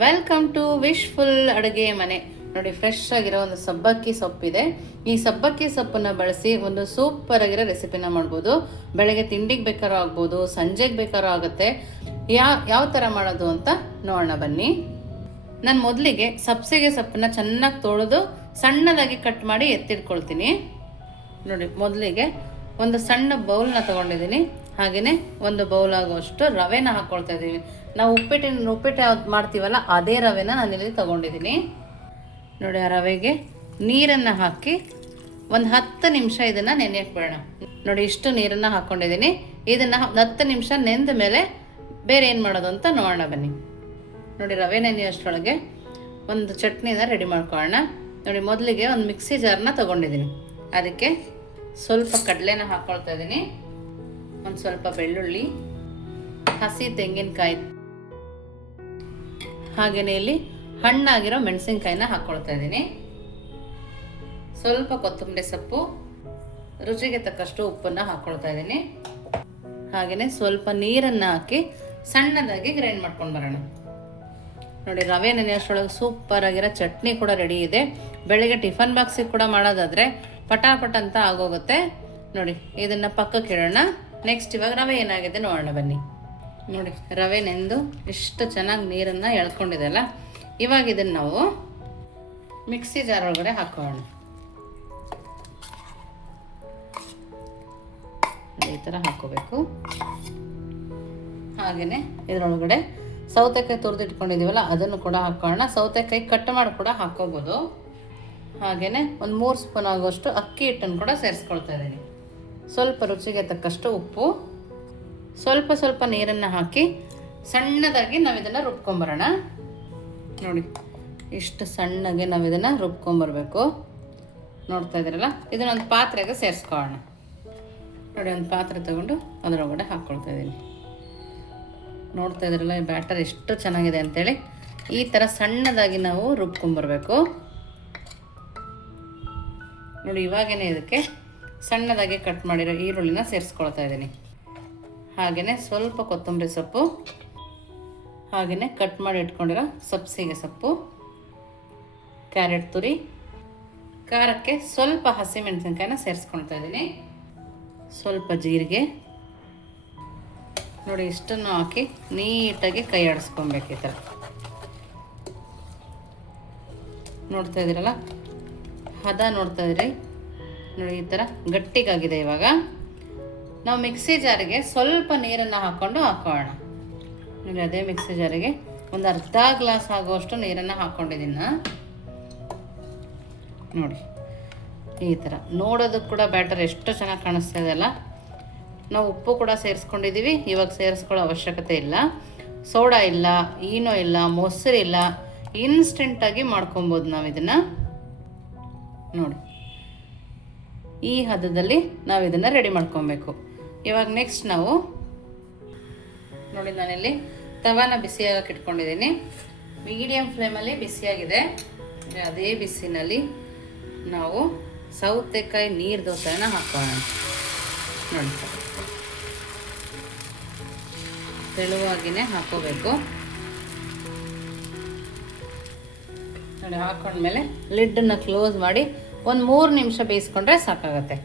Welcome to wishful ಅಡುಗೆ ಮನೆ. ನೋಡಿ, ಫ್ರೆಶ್ ಆಗಿರೋ ಒಂದು ಸಬ್ಬಕ್ಕಿ ಸೊಪ್ಪಿದೆ. ಈ ಸಬ್ಬಕ್ಕಿ ಸೊಪ್ಪನ್ನು ಬಳಸಿ ಒಂದು ಸೂಪರ್ ಆಗಿರೋ ರೆಸಿಪಿನ ಮಾಡ್ಬೋದು. ಬೆಳಗ್ಗೆ ತಿಂಡಿಗೆ ಬೇಕಾದ್ರೂ ಆಗ್ಬೋದು, ಸಂಜೆಗೆ ಬೇಕಾದ್ರೂ ಆಗುತ್ತೆ. ಯಾವ ಥರ ಮಾಡೋದು ಅಂತ ನೋಡೋಣ ಬನ್ನಿ. ನಾನು ಮೊದಲಿಗೆ ಸಬ್ಸಿಗೆ ಸೊಪ್ಪನ್ನ ಚೆನ್ನಾಗಿ ತೊಳೆದು ಸಣ್ಣದಾಗಿ ಕಟ್ ಮಾಡಿ ಎತ್ತಿಟ್ಕೊಳ್ತೀನಿ. ನೋಡಿ, ಮೊದಲಿಗೆ ಒಂದು ಸಣ್ಣ ಬೌಲ್ನ ತೊಗೊಂಡಿದ್ದೀನಿ. ಹಾಗೆಯೇ ಒಂದು ಬೌಲ್ ಆಗುವಷ್ಟು ರವೆನ ಹಾಕ್ಕೊಳ್ತಾ ಇದ್ದೀವಿ. ನಾವು ಉಪ್ಪಿಟ್ಟು ಯಾವ್ದು ಮಾಡ್ತೀವಲ್ಲ ಅದೇ ರವೆನ ನಾನಿಲ್ಲಿ ತೊಗೊಂಡಿದ್ದೀನಿ. ನೋಡಿ, ಆ ರವೆಗೆ ನೀರನ್ನು ಹಾಕಿ ಒಂದು 10 ನಿಮಿಷ ಇದನ್ನು ನೆನೆಯಕ್ಕೆ ಬಿಡೋಣ. ನೋಡಿ, ಇಷ್ಟು ನೀರನ್ನು ಹಾಕ್ಕೊಂಡಿದ್ದೀನಿ. ಇದನ್ನು 10 ನಿಮಿಷ ನೆಂದ ಮೇಲೆ ಬೇರೆ ಏನು ಮಾಡೋದು ಅಂತ ನೋಡೋಣ ಬನ್ನಿ. ನೋಡಿ, ರವೆ ನೆನೆಯೋಷ್ಟರೊಳಗೆ ಒಂದು ಚಟ್ನಿನ ರೆಡಿ ಮಾಡ್ಕೊಳ್ಳೋಣ. ನೋಡಿ, ಮೊದಲಿಗೆ ಒಂದು ಮಿಕ್ಸಿ ಜಾರ್ನ ತೊಗೊಂಡಿದ್ದೀನಿ. ಅದಕ್ಕೆ ಸ್ವಲ್ಪ ಕಡಲೆನ ಹಾಕ್ಕೊಳ್ತಾ ಇದ್ದೀನಿ, ಒಂದು ಸ್ವಲ್ಪ ಬೆಳ್ಳುಳ್ಳಿ, ಹಸಿ ತೆಂಗಿನಕಾಯಿ, ಹಾಗೆಯೇ ಇಲ್ಲಿ ಹಣ್ಣಾಗಿರೋ ಮೆಣಸಿನ್ಕಾಯಿನ ಹಾಕ್ಕೊಳ್ತಾ ಇದ್ದೀನಿ. ಸ್ವಲ್ಪ ಕೊತ್ತಂಬರಿ ಸೊಪ್ಪು, ರುಚಿಗೆ ತಕ್ಕಷ್ಟು ಉಪ್ಪನ್ನು ಹಾಕ್ಕೊಳ್ತಾ ಇದ್ದೀನಿ. ಹಾಗೆಯೇ ಸ್ವಲ್ಪ ನೀರನ್ನು ಹಾಕಿ ಸಣ್ಣದಾಗಿ ಗ್ರೈಂಡ್ ಮಾಡ್ಕೊಂಡು ಬರೋಣ. ನೋಡಿ, ರವೆ ನೆನೆಯೋಷ್ಟರೊಳಗೆ ಸೂಪರ್ ಆಗಿರೋ ಚಟ್ನಿ ಕೂಡ ರೆಡಿ ಇದೆ. ಬೆಳಗ್ಗೆ ಟಿಫನ್ ಬಾಕ್ಸಿಗೆ ಕೂಡ ಮಾಡೋದಾದರೆ ಪಟಾಪಟ್ ಅಂತ ಆಗೋಗುತ್ತೆ. ನೋಡಿ, ಇದನ್ನು ಪಕ್ಕಕ್ಕೆ ಇಡೋಣ. ನೆಕ್ಸ್ಟ್ ಇವಾಗ ರವೆ ಏನಾಗಿದೆ ನೋಡೋಣ ಬನ್ನಿ. ನೋಡಿ, ರವೆ ನೆಂದು ಇಷ್ಟು ಚೆನ್ನಾಗಿ ನೀರನ್ನು ಎಳ್ಕೊಂಡಿದೆ ಅಲ್ಲ, ಇವಾಗ ಇದನ್ನು ನಾವು ಮಿಕ್ಸಿ ಜಾರ್ ಒಳಗಡೆ ಹಾಕೋಣ. ಈ ಥರ ಹಾಕೋಬೇಕು. ಹಾಗೆಯೇ ಇದರೊಳಗಡೆ ಸೌತೆಕಾಯಿ ತುರಿದಿಟ್ಕೊಂಡಿದ್ದೀವಲ್ಲ ಅದನ್ನು ಕೂಡ ಹಾಕೋಣ. ಸೌತೆಕಾಯಿ ಕಟ್ ಮಾಡಿ ಕೂಡ ಹಾಕೋಬೋದು. ಹಾಗೆಯೇ ಒಂದು 3 ಸ್ಪೂನ್ ಆಗುವಷ್ಟು ಅಕ್ಕಿ ಹಿಟ್ಟನ್ನು ಕೂಡ ಸೇರಿಸ್ಕೊಳ್ತಾ ಇದ್ದೀನಿ. ಸ್ವಲ್ಪ ರುಚಿಗೆ ತಕ್ಕಷ್ಟು ಉಪ್ಪು, ಸ್ವಲ್ಪ ನೀರನ್ನು ಹಾಕಿ ಸಣ್ಣದಾಗಿ ನಾವು ಇದನ್ನು ರುಬ್ಕೊಂಬರೋಣ. ನೋಡಿ, ಇಷ್ಟು ಸಣ್ಣಗೆ ನಾವು ಇದನ್ನು ರುಬ್ಕೊಂಬರ್ಬೇಕು. ನೋಡ್ತಾ ಇದ್ದೀರಲ್ಲ, ಇದನ್ನೊಂದು ಪಾತ್ರೆಗೆ ಸೇರಿಸ್ಕೊಳ್ಳೋಣ. ನೋಡಿ, ಒಂದು ಪಾತ್ರೆ ತಗೊಂಡು ಅದರೊಳಗಡೆ ಹಾಕ್ಕೊಳ್ತಾ ಇದ್ದೀನಿ. ನೋಡ್ತಾ ಇದ್ದೀರಲ್ಲ, ಈ ಬ್ಯಾಟರ್ ಎಷ್ಟು ಚೆನ್ನಾಗಿದೆ ಅಂತೇಳಿ. ಈ ಥರ ಸಣ್ಣದಾಗಿ ನಾವು ರುಬ್ಕೊಂಬರ್ಬೇಕು. ನೋಡಿ, ಇವಾಗೇನೆ ಇದಕ್ಕೆ ಸಣ್ಣದಾಗಿ ಕಟ್ ಮಾಡಿರೋ ಈರುಳ್ಳಿನ ಸೇರಿಸ್ಕೊಳ್ತಾ ಇದ್ದೀನಿ. ಹಾಗೆಯೇ ಸ್ವಲ್ಪ ಕೊತ್ತಂಬರಿ ಸೊಪ್ಪು, ಹಾಗೆಯೇ ಕಟ್ ಮಾಡಿ ಇಟ್ಕೊಂಡಿರೋ ಸಬ್ಸಿಗೆ ಸೊಪ್ಪು, ಕ್ಯಾರೆಟ್ ತುರಿ, ಖಾರಕ್ಕೆ ಸ್ವಲ್ಪ ಹಸಿಮೆಣಸಿನ್ಕಾಯಿನ ಸೇರಿಸ್ಕೊಳ್ತಾ ಇದ್ದೀನಿ, ಸ್ವಲ್ಪ ಜೀರಿಗೆ. ನೋಡಿ, ಇಷ್ಟನ್ನು ಹಾಕಿ ನೀಟಾಗಿ ಕೈ ಆಡಿಸ್ಕೊಬೇಕು. ಈ ಥರ ನೋಡ್ತಾ ಇದ್ದೀರಲ್ಲ, ಹದ ನೋಡ್ತಾ ಇದ್ರಿ. ನೋಡಿ, ಈ ಥರ ಗಟ್ಟಿಗಾಗಿದೆ. ಇವಾಗ ನಾವು ಮಿಕ್ಸಿ ಜಾರಿಗೆ ಸ್ವಲ್ಪ ನೀರನ್ನು ಹಾಕ್ಕೊಂಡು ಹಾಕೋಣ. ನೋಡಿ, ಅದೇ ಮಿಕ್ಸಿ ಜಾರಿಗೆ ಒಂದು ಅರ್ಧ ಗ್ಲಾಸ್ ಆಗುವಷ್ಟು ನೀರನ್ನು ಹಾಕ್ಕೊಂಡಿದ್ದೀನಿ. ನೋಡಿ, ಈ ಥರ ನೋಡೋದಕ್ಕೆ ಕೂಡ ಬ್ಯಾಟರ್ ಎಷ್ಟು ಚೆನ್ನಾಗಿ ಕಾಣಿಸ್ತಾ ಇದೆಯಲ್ಲ. ನಾವು ಉಪ್ಪು ಕೂಡ ಸೇರಿಸ್ಕೊಂಡಿದ್ದೀವಿ. ಇವಾಗ ಸೇರಿಸ್ಕೊಳ್ಳೋ ಅವಶ್ಯಕತೆ ಇಲ್ಲ. ಸೋಡಾ ಇಲ್ಲ, ಈನೋ ಇಲ್ಲ, ಮೊಸರಿಲ್ಲ, ಇನ್ಸ್ಟೆಂಟಾಗಿ ಮಾಡ್ಕೊಬೋದು ನಾವು ಇದನ್ನು. ನೋಡಿ, ಈ ಹದದಲ್ಲಿ ನಾವು ಇದನ್ನು ರೆಡಿ ಮಾಡ್ಕೊಬೇಕು. ಇವಾಗ ನೆಕ್ಸ್ಟ್ ನಾವು ನೋಡಿ, ನಾನಿಲ್ಲಿ ತವಾನ ಬಿಸಿಯಾಗಕ್ಕೆ ಇಟ್ಕೊಂಡಿದ್ದೀನಿ. ಮೀಡಿಯಮ್ ಫ್ಲೇಮಲ್ಲಿ ಬಿಸಿಯಾಗಿದೆ. ಅದೇ ಬಿಸಿನಲ್ಲಿ ನಾವು ಸೌತೆಕಾಯಿ ನೀರು ದೋಸೆನ ಹಾಕೋಣ. ನೋಡಿ, ತೆಳುವಾಗಿಯೇ ಹಾಕೋಬೇಕು. ನೋಡಿ, ಹಾಕೊಂಡ್ಮೇಲೆ ಲಿಡ್ಡನ್ನು ಕ್ಲೋಸ್ ಮಾಡಿ ಒಂದು 3 ನಿಮಿಷ ಬೇಯಿಸ್ಕೊಂಡ್ರೆ ಸಾಕಾಗತ್ತೆ.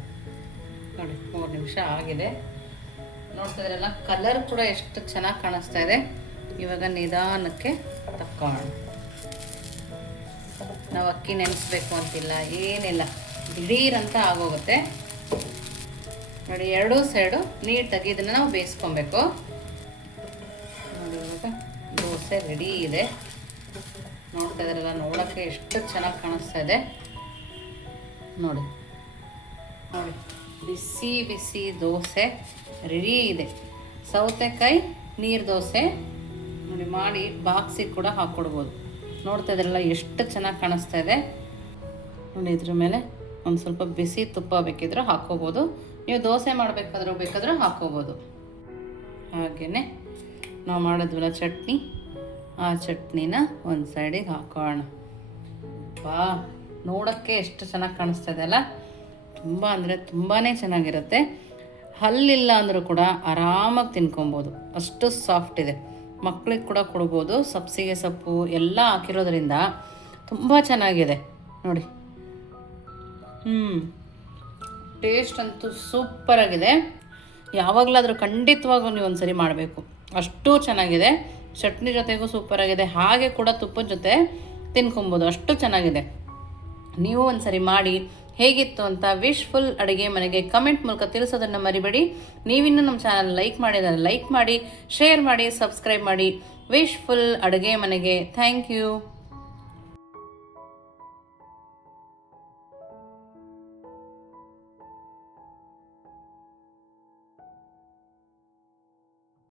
ನೋಡಿ, 3 ನಿಮಿಷ ಆಗಿದೆ. ನೋಡ್ತಾ ಇದ್ರಲ್ಲ, ಕಲರ್ ಕೂಡ ಎಷ್ಟು ಚೆನ್ನಾಗಿ ಕಾಣಿಸ್ತಾ ಇದೆ. ಇವಾಗ ನಿಧಾನಕ್ಕೆ ತಕ್ಕೋಣ. ನಾವು ಅಕ್ಕಿ ನೆನೆಸ್ಬೇಕು ಅಂತಿಲ್ಲ, ಏನಿಲ್ಲ, ದಿಢೀರಂತ ಆಗೋಗುತ್ತೆ. ನೋಡಿ, 2 ಸೈಡು ನೀಟಾಗಿ ಇದನ್ನು ನಾವು ಬೇಯಿಸ್ಕೊಬೇಕು. ನೋಡಿ, ಇವಾಗ ದೋಸೆ ರೆಡಿ ಇದೆ. ನೋಡ್ತಾ ಇದ್ರಲ್ಲ, ನೋಡೋಕ್ಕೆ ಎಷ್ಟು ಚೆನ್ನಾಗಿ ಕಾಣಿಸ್ತಾ ಇದೆ. ನೋಡಿ, ಬಿಸಿ ಬಿಸಿ ದೋಸೆ ರೆಡಿ ಇದೆ. ಸೌತೆಕಾಯಿ ನೀರು ದೋಸೆ ನೋಡಿ, ಮಾಡಿ ಬಾಕ್ಸಿಗೆ ಕೂಡ ಹಾಕ್ಕೊಡ್ಬೋದು. ನೋಡ್ತಾ ಇದ್ರಲ್ಲ, ಎಷ್ಟು ಚೆನ್ನಾಗಿ ಕಾಣಿಸ್ತಾ ಇದೆ. ನೋಡಿ, ಇದ್ರ ಮೇಲೆ ಒಂದು ಸ್ವಲ್ಪ ಬಿಸಿ ತುಪ್ಪ ಬೇಕಿದ್ರೂ ಹಾಕ್ಕೋಬೋದು. ನೀವು ದೋಸೆ ಬೇಕಾದರೂ ಹಾಕ್ಕೋಬೋದು. ಹಾಗೆಯೇ ನಾವು ಮಾಡಿದ್ವಲ್ಲ ಚಟ್ನಿ, ಆ ಚಟ್ನಿನ ಒಂದು ಸೈಡಿಗೆ ಹಾಕೋಣ. ನೋಡೋಕ್ಕೆ ಎಷ್ಟು ಚೆನ್ನಾಗಿ ಕಾಣಿಸ್ತಾ ಇದೆ ಅಲ್ಲ. ತುಂಬ ಅಂದರೆ ತುಂಬಾ ಚೆನ್ನಾಗಿರುತ್ತೆ. ಹಲ್ಲಿಲ್ಲ ಅಂದರೂ ಕೂಡ ಆರಾಮಾಗಿ ತಿನ್ಕೊಬೋದು, ಅಷ್ಟು ಸಾಫ್ಟ್ ಇದೆ. ಮಕ್ಕಳಿಗೆ ಕೂಡ ಕೊಡ್ಬೋದು. ಸಬ್ಸಿಗೆ ಸೊಪ್ಪು ಎಲ್ಲ ಹಾಕಿರೋದ್ರಿಂದ ತುಂಬ ಚೆನ್ನಾಗಿದೆ ನೋಡಿ. ಟೇಸ್ಟ್ ಅಂತೂ ಸೂಪರಾಗಿದೆ. ಯಾವಾಗಲಾದರೂ ಖಂಡಿತವಾಗೂ ನೀವು ಒಂದ್ಸರಿ ಮಾಡಬೇಕು, ಅಷ್ಟು ಚೆನ್ನಾಗಿದೆ. ಚಟ್ನಿ ಜೊತೆಗೂ ಸೂಪರಾಗಿದೆ, ಹಾಗೆ ಕೂಡ ತುಪ್ಪದ ಜೊತೆ ತಿನ್ಕೊಬೋದು, ಅಷ್ಟು ಚೆನ್ನಾಗಿದೆ. ನೀವು ಒಂದ್ಸರಿ ಮಾಡಿ ಹೇಗಿತ್ತು ಅಂತ ವಿಶ್ಫುಲ್ ಅಡುಗೆ ಮನೆಗೆ ಕಮೆಂಟ್ ಮೂಲಕ ತಿಳಿಸೋದನ್ನು ಮರಿಬೇಡಿ. ನೀವಿನ್ನೂ ನಮ್ಮ ಚಾನಲ್ ಲೈಕ್ ಮಾಡಿದರೆ ಲೈಕ್ ಮಾಡಿ, ಶೇರ್ ಮಾಡಿ, ಸಬ್ಸ್ಕ್ರೈಬ್ ಮಾಡಿ. ವಿಶ್ಫುಲ್ ಅಡುಗೆ ಮನೆಗೆ ಥ್ಯಾಂಕ್ ಯು.